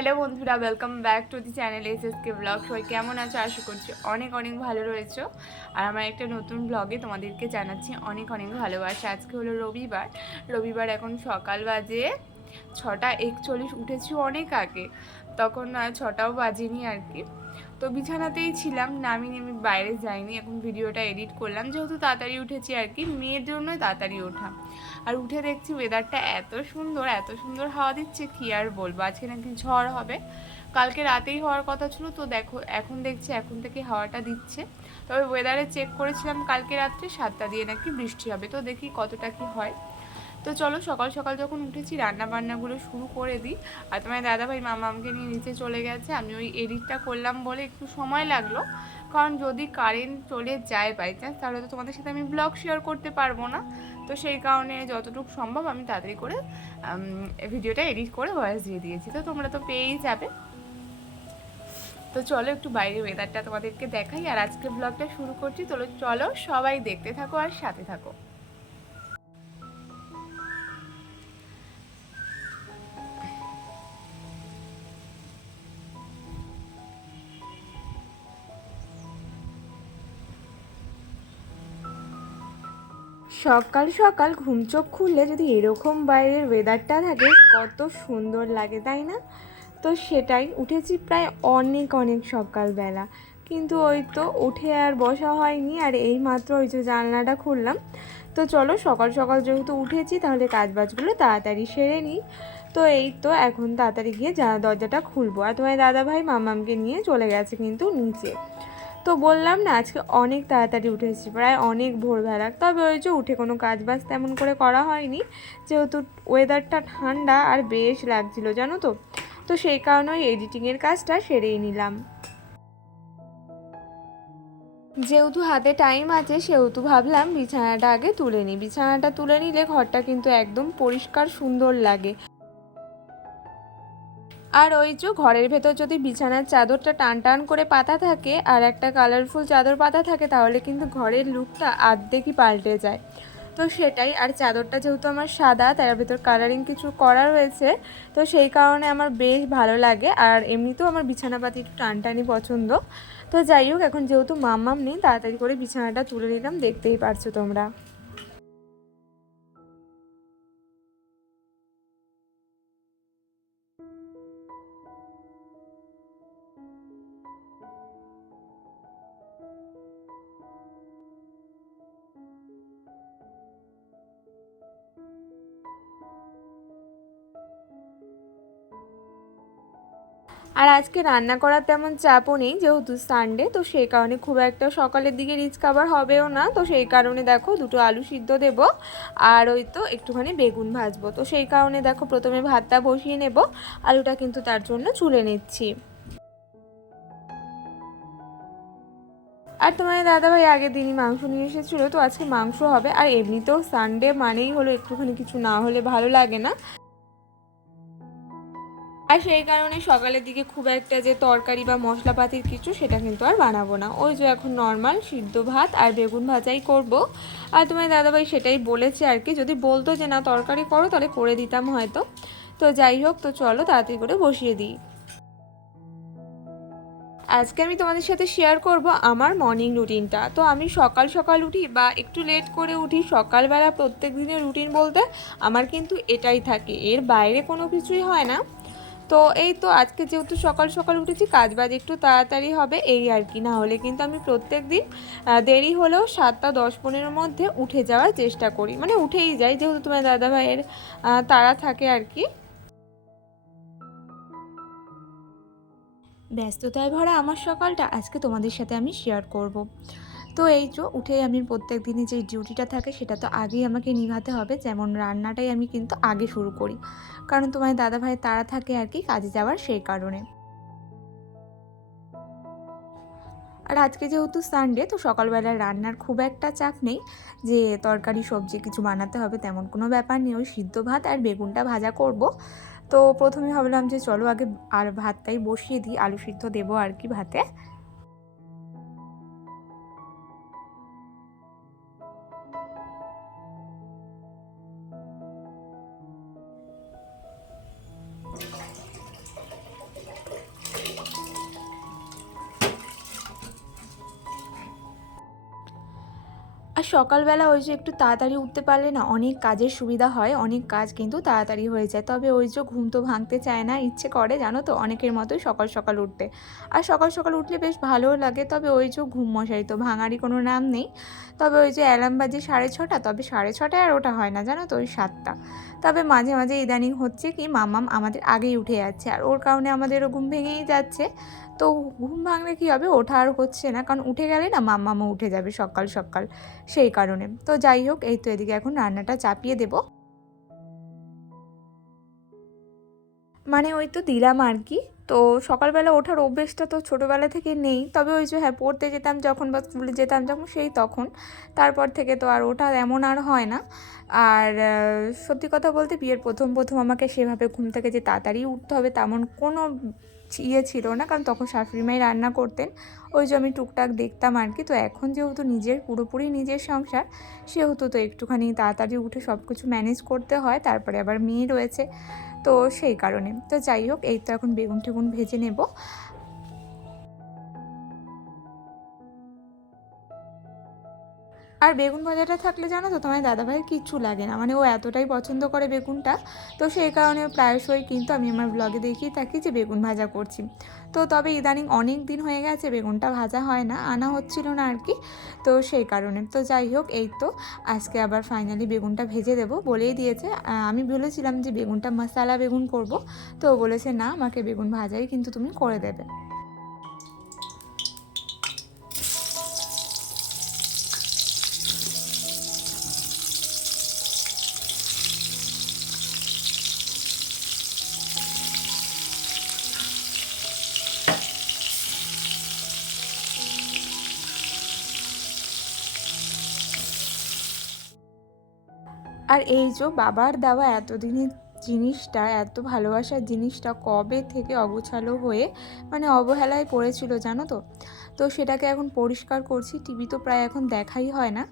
Hello বন্ধুরা, welcome back to the channel SSK blog. সবাই কেমন আছো? আশা করছি অনেক অনেক ভালো রয়েছো। আর আমার একটা নতুন ব্লগে তোমাদেরকে জানাচ্ছি অনেক অনেক ভালোবাসা। আজকে হলো রবিবার এখন সকাল বাজে 6:41। উঠেছি অনেক আগে, তখন 6টাও বাজেনি আর কি। তো বিছানাতেই ছিলাম, নামিনি, আমি বাইরে যাইনি। এখন ভিডিওটা এডিট করলাম, যেহেতু তাড়াতাড়ি উঠেছি আর কি, মেয়ের জন্যই তাড়াতাড়ি ওঠা। আর উঠে দেখছি ওয়েদারটা এত সুন্দর হাওয়া দিচ্ছে, কি আর বলবো। আজকে নাকি ঝড় হবে, কালকে রাতেই হওয়ার কথা ছিল। তো দেখো এখন দেখছি এখন থেকে হাওয়াটা দিচ্ছে। তবে ওয়েদারে চেক করেছিলাম কালকে রাত্রে 7টা দিয়ে নাকি বৃষ্টি হবে, তো দেখি কতটা কি হয়। তো চলো, সকাল সকাল যখন উঠেছি রান্না বান্নাগুলো শুরু করে দিই। আর তোমার দাদাভাই মামাকে নিয়ে নিচে চলে গেছে। আমি ওই এডিটটা করলাম বলে একটু সময় লাগলো, কারণ যদি কারেন্ট চলে যায় বাই চান্স, তাহলে তো তোমাদের সাথে আমি ব্লগ শেয়ার করতে পারবো না। তো সেই কারণে যতটুকু সম্ভব আমি তাড়াতাড়ি করে ভিডিওটা এডিট করে ভয়েস দিয়ে দিয়েছি, তো তোমরা তো পেয়েই যাবে। তো চলো একটু বাইরে ওয়েদারটা তোমাদেরকে দেখাই, আর আজকে ব্লগটা শুরু করছি। তো চলো সবাই দেখতে থাকো আর সাথে থাকো। সকাল সকাল ঘুম চোখ খুললে যদি এরকম বাইরের ওয়েদারটা থাকে, কত সুন্দর লাগে, তাই না? তো সেটাই, উঠেছি প্রায় অনেক অনেক সকালবেলা, কিন্তু ওই তো উঠে আর বসা হয়নি। আর এই মাত্র ওই যে জানলাটা খুললাম। তো চলো, সকাল সকাল যেহেতু উঠেছি, তাহলে কাজবাজগুলো তাড়াতাড়ি সেরে নিই। তো এই তো এখন তাড়াতাড়ি গিয়ে দরজাটা খুলবো। আর তোমার দাদাভাই মামামকে নিয়ে চলে গেছে কিন্তু নিচে। তো বললাম না, আজকে অনেক তাড়াতাড়ি উঠেছি, প্রায় অনেক ভোরবেলা। তবে ওই যে উঠে কোনো কাজ বাজ তেমন করে করা হয়নি, যেহেতু ওয়েদারটা ঠান্ডা আর বেশ লাগছিল, জানো তো। তো সেই কারণে ওই এডিটিংয়ের কাজটা সেরেই নিলাম। যেহেতু হাতে টাইম আছে, সেহেতু ভাবলাম বিছানাটা আগে তুলে নিই। বিছানাটা তুলে নিলে ঘরটা কিন্তু একদম পরিষ্কার সুন্দর লাগে। আর ওই যে ঘরের ভেতর যদি বিছানার চাদরটা টান টান করে পাতা থাকে আর একটা কালারফুল চাদর পাতা থাকে, তাহলে কিন্তু ঘরের লুকটা আর্ধেকই পাল্টে যায়। তো সেটাই। আর চাদরটা যেহেতু আমার সাদা, তার ভেতর কালারিং কিছু করা রয়েছে, তো সেই কারণে আমার বেশ ভালো লাগে। আর এমনিতেও আমার বিছানাপাতি একটু টানটানি পছন্দ। তো যাই হোক, এখন যেহেতু মাম্মাম নেই, তাড়াতাড়ি করে বিছানাটা তুলে নিলাম, দেখতেই পারছো তোমরা। আর আজকে রান্না করার তেমন চাপও নেই, যেহেতু সানডে। তো সেই কারণে খুব একটা সকালের দিকে রিচ খাবার হবেও না। তো সেই কারণে দেখো দুটো আলু সিদ্ধ দেবো, আর ওই তো একটুখানি বেগুন ভাজবো। তো সেই কারণে দেখো প্রথমে ভাতটা বসিয়ে নেব, আলুটা কিন্তু তার জন্য ছুলে নিচ্ছি। আর তোমার দাদাভাই আগের দিনই মাংস নিয়ে এসেছিলো, তো আজকে মাংস হবে। আর এমনিতেও সানডে মানেই হলো একটুখানি কিছু না হলে ভালো লাগে না। আর সেই কারণে সকালের দিকে খুব একটা যে তরকারি বা মশলাপাতির কিছু, সেটা কিন্তু আর বানাবো না। ওই যে এখন নর্মাল সিদ্ধ ভাত আর বেগুন ভাজাই করব। আর তোমার দাদাভাই সেটাই বলেছে আর কি, যদি বলতো যে না তরকারি করো, তাহলে করে দিতাম হয়তো। তো যাই হোক, তো চলো তাড়াতাড়ি করে বসিয়ে দিই। আজকে আমি তোমাদের সাথে শেয়ার করব আমার মর্নিং রুটিনটা। তো আমি সকাল সকাল উঠি বা একটু লেট করে উঠি, সকালবেলা প্রত্যেক দিনের রুটিন বলতে আমার কিন্তু এটাই থাকে, এর বাইরে কোনো কিছুই হয় না। তো এই তো আজকে যেহেতু সকাল সকাল উঠেছি, কাজ বাজ একটু তাড়াতাড়ি হবে এই আর কি। না হলে কিন্তু আমি প্রত্যেক দিন দেরি হলেও 7টা 10-15 মধ্যে উঠে যাওয়ার চেষ্টা করি, মানে উঠেই যাই, যেহেতু তোমার দাদাভাইয়ের তাড়া থাকে আর কি। ব্যস্ততায় ভরা আমার সকালটা আজকে তোমাদের সাথে আমি শেয়ার করব। তো এই যে উঠে আমি প্রত্যেক দিনই যে ডিউটিটা থাকে, সেটা তো আগেই আমাকে নিভাতে হবে। যেমন রান্নাটাই আমি কিন্তু আগে শুরু করি, কারণ তোমার দাদাভাইয়ের তাড়া থাকে আর কি কাজে যাওয়ার, সেই কারণে। আর আজকে যেহেতু সানডে, তো সকালবেলায় রান্নার খুব একটা চাপ নেই যে তরকারি সবজি কিছু বানাতে হবে, তেমন কোনো ব্যাপার নেই। ওই সিদ্ধ ভাত আর বেগুনটা ভাজা করব। তো প্রথমে ভাবলাম যে চলো আগে আর ভাতটাই বসিয়ে দিই, আলু সিদ্ধ দেবো আর কি ভাতে। আর সকালবেলা ওই যে একটু তাড়াতাড়ি উঠতে পারলে না অনেক কাজের সুবিধা হয়, অনেক কাজ কিন্তু তাড়াতাড়ি হয়ে যায়। তবে ওই যে ঘুম তো ভাঙতে চায় না, ইচ্ছে করে জানো তো অনেকের মতোই সকাল সকাল উঠতে। আর সকাল সকাল উঠলে বেশ ভালোও লাগে, তবে ওই যে ঘুম মশারি তো ভাঙারই কোনো নাম নেই। তবে ওই যে অ্যালার্ম বাজে 6:30, তবে 6:30 আর ওটা হয় না জানো তো, ওই 7টা। তবে মাঝে মাঝে ইদানিং হচ্ছে কি মাম্মাম আমাদের আগেই উঠে যাচ্ছে, আর ওর কারণে আমাদেরও ঘুম ভেঙেই যাচ্ছে। তো ঘুম ভাঙলে কী হবে, ওঠা আর হচ্ছে না, কারণ উঠে গেলে না মাম্মামও উঠে যাবে সকাল সকাল, সেই কারণে। তো যাই হোক, এই তো এদিকে এখন রান্নাটা চাপিয়ে দেব। মানে ওই তো দিলাম আর কি। তো সকালবেলা ওঠার অভ্যেসটা তো ছোটোবেলা থেকে নেই, তবে ওই যে হ্যাঁ পড়তে যেতাম যখন বা স্কুলে যেতাম যখন, সেই তখন। তারপর থেকে তো আর ওঠা এমন আর হয় না। আর সত্যি কথা বলতে বিয়ের প্রথম প্রথম আমাকে সেভাবে ঘুম থেকে যে তাড়াতাড়ি উঠতে হবে তেমন কোনো ইয়ে ছিল না, কারণ তখন শাশুড়ি মাই রান্না করতেন, ওই যে আমি টুকটাক দেখতাম আর কি। তো এখন যেহেতু নিজের পুরোপুরি নিজের সংসার, সেহেতু তো একটুখানি তাড়াতাড়ি উঠে সব কিছু ম্যানেজ করতে হয়, তারপরে আবার মেয়ে রয়েছে, তো সেই কারণে। তো যাই হোক, এই তো এখন বেগুন টেগুন ভেজে নেব। আর বেগুন ভাজাটা থাকলে জানো তো তোমার দাদাভাইয়ের কিচ্ছু লাগে না, মানে ও এতটাই পছন্দ করে বেগুনটা। তো সেই কারণে প্রায়শই কিন্তু আমি আমার ব্লগে দেখিয়ে থাকি যে বেগুন ভাজা করছি। তো তবে ইদানিং অনেক দিন হয়ে গেছে বেগুনটা ভাজা হয় না, আনা হচ্ছিল না আর কি। তো সেই কারণে তো যাই হোক, এই তো আজকে আবার ফাইনালি বেগুনটা ভেজে দেবো বলেই দিয়েছে। আমি বলেছিলাম যে বেগুনটা মশালা বেগুন করব, তো ও বলেছে না, আমাকে বেগুন ভাজাই কিন্তু তুমি করে দেবে। আর এই যে বাবার দেওয়া এতদিনের জিনিসটা, এত ভালোবাসার জিনিসটা কবে থেকে অগোছালো হয়ে মানে অবহেলায় পড়েছিল জানো তো। তো সেটাকে এখন পরিষ্কার করছি। টিভি তো প্রায় এখন দেখাই হয় না,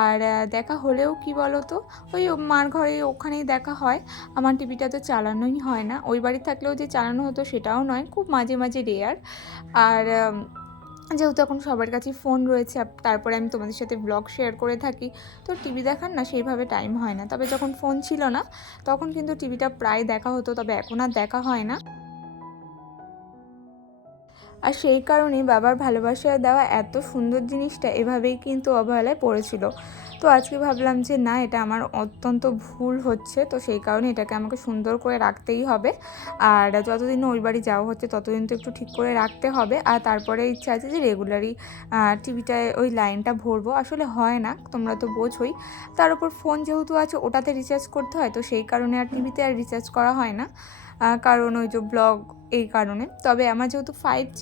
আর দেখা হলেও কি বলো তো, ওই মার ঘরে ওখানেই দেখা হয়। আমার টিভিটা তো চালানোই হয় না, ওই বাড়ি থাকলেও যে চালানো হতো সেটাও নয়, খুব মাঝে মাঝে রেয়ার। আর যেহেতু এখন সবার কাছেই ফোন রয়েছে, তারপরে আমি তোমাদের সাথে ব্লগ শেয়ার করে থাকি, তো টিভি দেখার না সেইভাবে টাইম হয় না। তবে যখন ফোন ছিল না তখন কিন্তু টিভিটা প্রায় দেখা হতো, তবে এখন আর দেখা হয় না। আর সেই কারণেই বাবার ভালোবাসায় দেওয়া এত সুন্দর জিনিসটা এভাবেই কিন্তু অবহেলায় পড়েছিল। তো আজকে ভাবলাম যে না, এটা আমার অত্যন্ত ভুল হচ্ছে, তো সেই কারণে এটাকে আমাকে সুন্দর করে রাখতেই হবে। আর যতদিন ওই বাড়ি যাওয়া হচ্ছে ততদিন তো একটু ঠিক করে রাখতে হবে। আর তারপরে ইচ্ছা আছে যে রেগুলারই টিভিটায় ওই লাইনটা ভরবো, আসলে হয় না, তোমরা তো বোঝোই। তার উপর ফোন যেহেতু আছে ওটাতে রিচার্জ করতে হয়, তো সেই কারণে আর টিভিতে আর রিচার্জ করা হয় না, কারণ ওই যে ব্লগ, এই কারণে। তবে আমার যেহেতু 5G,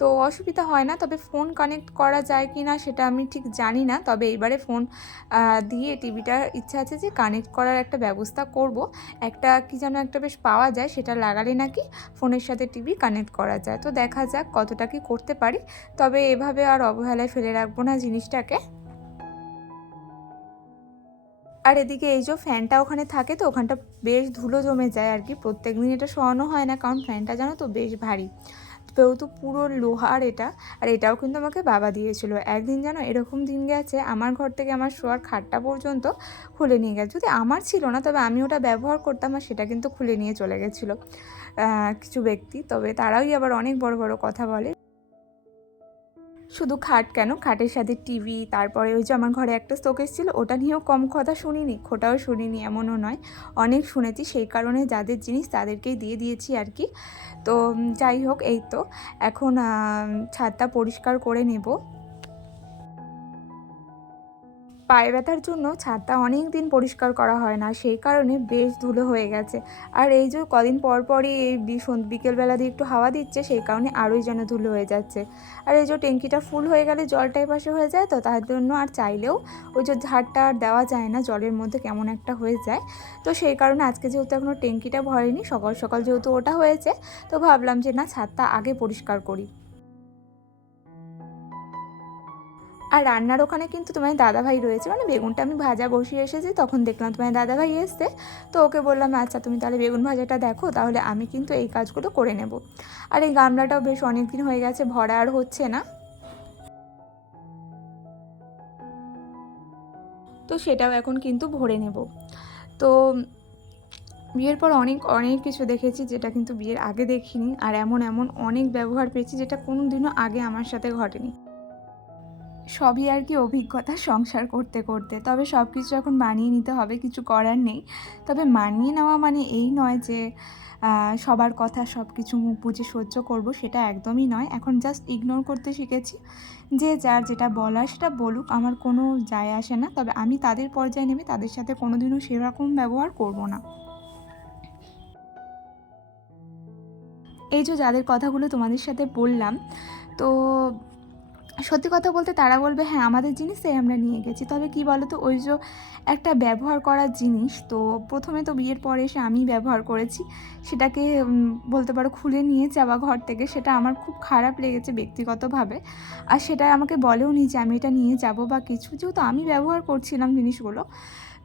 তো অসুবিধা হয় না। তবে ফোন কানেক্ট করা যায় কি না সেটা আমি ঠিক জানি না, তবে এবারে ফোন দিয়ে টিভিটার ইচ্ছা আছে যে কানেক্ট করার একটা ব্যবস্থা করব। একটা কি যেন একটা বেশ পাওয়া যায়, সেটা লাগালে নাকি ফোনের সাথে টিভি কানেক্ট করা যায়। তো দেখা যাক কতটা কি করতে পারি, তবে এভাবে আর অবহেলায় ফেলে রাখবো না জিনিসটাকে। আর এদিকে এই যে ফ্যানটা ওখানে থাকে, তো ওখানটা বেশ ধুলো জমে যায় আর কি, প্রত্যেক দিন এটা সরানো হয় না, কারণ ফ্যানটা জানো তো বেশ ভারী, যেহেতু পুরো লোহার এটা। আর এটাও কিন্তু আমাকে বাবা দিয়েছিল। একদিন জানো এরকম দিন গেছে, আমার ঘর থেকে আমার শোয়ার খাটটা পর্যন্ত খুলে নিয়ে গেছে, যদি আমার ছিল না, তবে আমি ওটা ব্যবহার করতাম, আর সেটা কিন্তু খুলে নিয়ে চলে গেছিলো কিছু ব্যক্তি। তবে তারাই আবার অনেক বড় বড় কথা বলে। শুধু খাট কেন, খাটের সাথে টিভি, তারপরে ওই যে আমার ঘরে একটা শোকেস ছিল, ওটা নিয়েও কম কথা শুনিনি, খোটাও শুনিনি এমনও নয়, অনেক শুনেছি। সেই কারণে যাদের জিনিস তাদেরকেই দিয়ে দিয়েছি আর কি। তো যাই হোক, এই তো এখন ছাদটা পরিষ্কার করে নেব। পায়ে ব্যথার জন্য ছাদটা অনেক দিন পরিষ্কার করা হয় না, সেই কারণে বেশ ধুলো হয়ে গেছে। আর এই যে কদিন পর পরই এই বিকেলবেলা দিয়ে একটু হাওয়া দিচ্ছে, সেই কারণে আরোই যেন ধুলো হয়ে যাচ্ছে। আর এই যে ট্যাঙ্কিটা ফুল হয়ে গেলে জলটা এপাশে হয়ে যায়, তো তার জন্য আর চাইলেও ওই যে ঝাড়টা আর দেওয়া যায় না, জলের মধ্যে কেমন একটা হয়ে যায়। তো সেই কারণে আজকে যেহেতু এখনও ট্যাঙ্কিটা ভরেনি, সকাল সকাল যেহেতু ওটা হয়েছে, তো ভাবলাম যে না, ছাদটা আগে পরিষ্কার করি। আর রান্নার ওখানে কিন্তু তোমার দাদাভাই রয়েছে, মানে বেগুনটা আমি ভাজা বসিয়ে এসেছি, তখন দেখলাম তোমার দাদাভাই এসছে। তো ওকে বললাম আচ্ছা তুমি তাহলে বেগুন ভাজাটা দেখো, তাহলে আমি কিন্তু এই কাজগুলো করে নেব। আর এই গামলাটাও বেশ অনেক দিন হয়ে গেছে, ভরা আর হচ্ছে না। তো সেটাও এখন কিন্তু ভরে নেব। তো বিয়ের পর অনেক অনেক কিছু দেখেছি যেটা কিন্তু বিয়ের আগে দেখিনি, আর এমন এমন অনেক ব্যবহার পেয়েছি যেটা কোনো দিনও আগে আমার সাথে ঘটেনি। সবই আর কি অভিজ্ঞতা সংসার করতে করতে। তবে সব কিছু এখন মানিয়ে নিতে হবে, কিছু করার নেই। তবে মানিয়ে নেওয়া মানে এই নয় যে সবার কথা সব কিছু মুখ বুজে সহ্য করব, সেটা একদমই নয়। এখন জাস্ট ইগনোর করতে শিখেছি। যে যার যেটা বলার সেটা বলুক, আমার কোনো যায় আসে না। তবে আমি তাদের পর্যায়ে নেমে তাদের সাথে কোনোদিনও সেরকম ব্যবহার করব না। এই যে যাদের কথাগুলো তোমাদের সাথে বললাম, তো সত্যি কথা বলতে তারা বলবে হ্যাঁ আমাদের জিনিস তাই আমরা নিয়ে গেছি। তবে কি বলো তো, ওই যে একটা ব্যবহার করার জিনিস, তো প্রথমে তো বিয়ের পরে এসে আমি ব্যবহার করেছি, সেটাকে বলতে পারো খুলে নিয়ে যাওয়া ঘর থেকে, সেটা আমার খুব খারাপ লেগেছে ব্যক্তিগতভাবে। আর সেটা আমাকে বলেও নি যে আমি এটা নিয়ে যাব বা কিছু, যেহেতু আমি ব্যবহার করছিলাম জিনিসগুলো,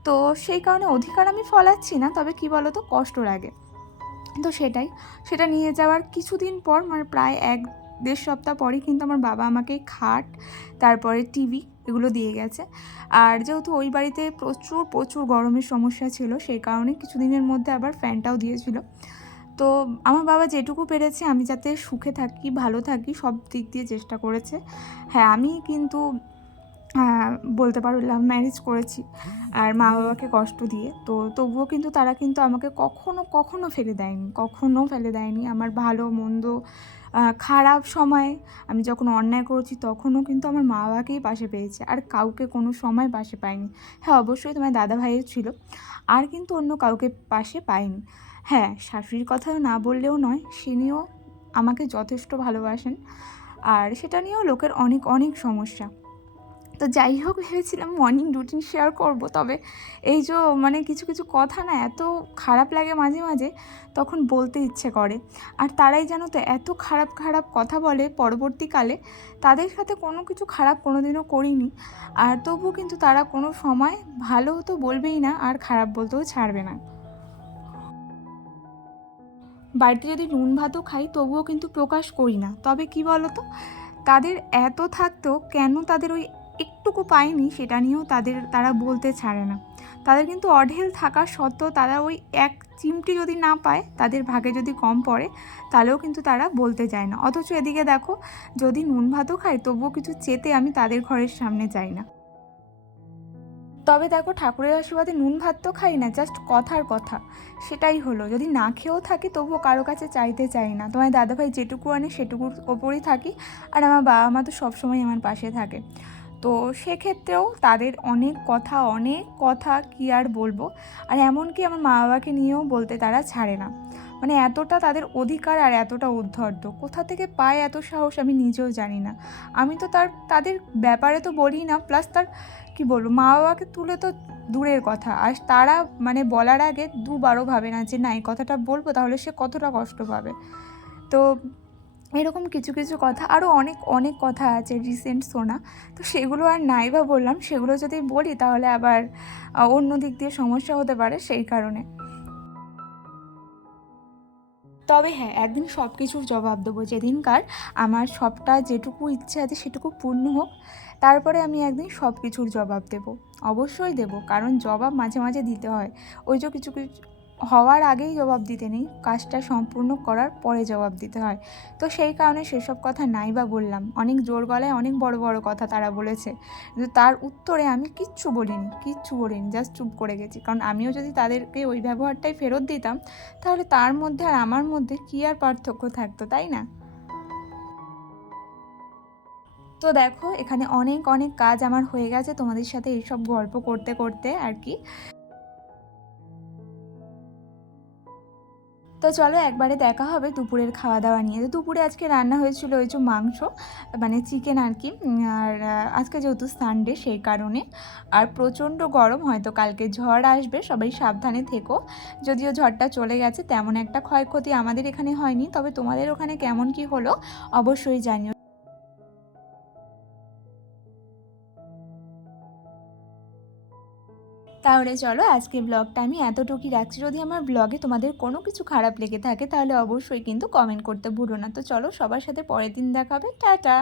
তো সেই কারণে অধিকার আমি ফলাচ্ছি না। তবে কি বলো তো, কষ্ট লাগে। তো সেটা নিয়ে যাওয়ার কিছুদিন পর, মানে প্রায় 1-1.5 সপ্তাহ পরেই কিন্তু আমার বাবা আমাকে খাট, তারপরে টিভি এগুলো দিয়ে গেছে। আর যেহেতু ওই বাড়িতে প্রচুর প্রচুর গরমের সমস্যা ছিল, সেই কারণে কিছুদিনের মধ্যে আবার ফ্যানটাও দিয়েছিল। তো আমার বাবা যেটুকু পেরেছে আমি যাতে সুখে থাকি, ভালো থাকি, সব দিক দিয়ে চেষ্টা করেছে। হ্যাঁ, আমি কিন্তু বলতে পারো লাভ ম্যারেজ করেছি, আর মা বাবাকে কষ্ট দিয়ে। তো তবুও কিন্তু তারা কিন্তু আমাকে কখনো ফেলে দেয়নি। আমার ভালো মন্দ খারাপ সময়ে আমি যখন অন্যায় করেছি তখনও কিন্তু আমার মা বাবাকেই পাশে পেয়েছে, আর কাউকে কোনো সময় পাশে পাইনি। হ্যাঁ, অবশ্যই তোমার দাদা ভাইয়ের ছিল, আর কিন্তু অন্য কাউকে পাশে পাইনি। হ্যাঁ, শাশুড়ির কথা না বললেও নয়, সে নিয়েও আমাকে যথেষ্ট ভালোবাসেন, আর সেটা নিয়েও লোকের অনেক অনেক সমস্যা। তো যাই হোক, ভেবেছিলাম মর্নিং রুটিন শেয়ার করব, তবে এই যে মানে কিছু কিছু কথা না এত খারাপ লাগে মাঝে মাঝে, তখন বলতে ইচ্ছে করে। আর তারাই জানো তো এত খারাপ খারাপ কথা বলে পরবর্তীকালে। তাদের সাথে কোনো কিছু খারাপ কোনো দিনও করিনি, আর তবুও কিন্তু তারা কোনো সময় ভালো তো বলবেই না, আর খারাপ বলতেও ছাড়বে না। বাড়িতে যদি নুন ভাতও খাই তবুও কিন্তু প্রকাশ করি না। তবে কি বলো তো, তাদের এত থাকতেও কেন তাদের ওই একটুকু পায়নি সেটা নিয়েও তারা বলতে ছাড়ে না। তাদের কিন্তু অঢেল থাকা সত্ত্বেও তারা ওই এক চিমটি যদি না পায়, তাদের ভাগে যদি কম পড়ে, তাহলেও কিন্তু তারা বলতে যায় না। অথচ এদিকে দেখো, যদি নুন ভাতও খাই তবুও কিছু চেতে আমি তাদের ঘরের সামনে যাই না। তবে দেখো, ঠাকুরের আশীর্বাদে নুন ভাত তো খাই না, জাস্ট কথার কথা। সেটাই হলো, যদি না খেয়েও থাকি তবুও কারো কাছে চাইতে চাই না। তোমার দাদাভাই যেটুকু আনে সেটুকুর ওপরই থাকি, আর আমার বাবা মা তো সবসময় আমার পাশে থাকে। তো সেক্ষেত্রেও তাদের অনেক কথা কী আর বলবো। আর এমনকি আমার মা বাবাকে নিয়েও বলতে তারা ছাড়ে না। মানে এতটা তাদের অধিকার আর এতটা উদ্ধর্ত, কোথা থেকে পায় এত সাহস আমি নিজেও জানি না। আমি তো তাদের ব্যাপারে তো বলি না, প্লাস তার কি বলবো, মা বাবাকে তুলে তো দূরের কথা, আর তারা মানে বলার আগে দুবারও ভাবে না যে না এই কথাটা বলবো তাহলে সে কতটা কষ্ট পাবে। তো এরকম কিছু কিছু কথা, আরও অনেক অনেক কথা আছে রিসেন্ট শোনা। তো সেগুলো আর নাই বা বললাম, সেগুলো যদি বলি তাহলে আবার অন্য দিক দিয়ে সমস্যা হতে পারে, সেই কারণে। তবে হ্যাঁ, একদিন সব কিছুর জবাব দেবো, যেদিনকার আমার সবটা যেটুকু ইচ্ছে আছে সেটুকু পূর্ণ হোক, তারপরে আমি একদিন সব কিছুর জবাব দেব। অবশ্যই দেব, কারণ জবাব মাঝে মাঝে দিতে হয়। ওই যে কিছু কিছু হওয়ার আগেই জবাব দিতে নেই, কাজটা সম্পূর্ণ করার পরে জবাব দিতে হয়। তো সেই কারণে সেসব কথা নাই বা বললাম। অনেক জোর গলায় অনেক বড় বড় কথা তারা বলেছে, কিন্তু তার উত্তরে আমি কিচ্ছু বলিনি, জাস্ট চুপ করে গেছি। কারণ আমিও যদি তাদেরকে ওই ব্যবহারটাই ফেরত দিতাম, তাহলে তার মধ্যে আর আমার মধ্যে কী আর পার্থক্য থাকতো, তাই না? তো দেখো, এখানে অনেক অনেক কাজ আমার হয়ে গেছে তোমাদের সাথে এইসব গল্প করতে করতে আর কি। তো চলো একবারে দেখা হবে দুপুরের খাওয়া দাওয়া নিয়ে। তো দুপুরে আজকে রান্না হয়েছিল ওই যে মাংস, মানে চিকেন আর কি। আর আজকে যেহেতু সানডে সেই কারণে। আর প্রচণ্ড গরম, হয়তো কালকে ঝড় আসবে, সবাই সাবধানে থেকো। যদিও ঝড়টা চলে গেছে, তেমন একটা ক্ষয়ক্ষতি আমাদের এখানে হয়নি। তবে তোমাদের ওখানে কেমন কি হলো অবশ্যই জানিও। তাহলে চলো, আজকে ব্লগটা আমি এতটুকুই রাখছি। যদি আমার ব্লগে তোমাদের কোনো কিছু খারাপ লেগে থাকে তাহলে অবশ্যই কিন্তু কমেন্ট করতে ভুলো না। তো চলো, সবার সাথে পরের দিন দেখা হবে। টাটা।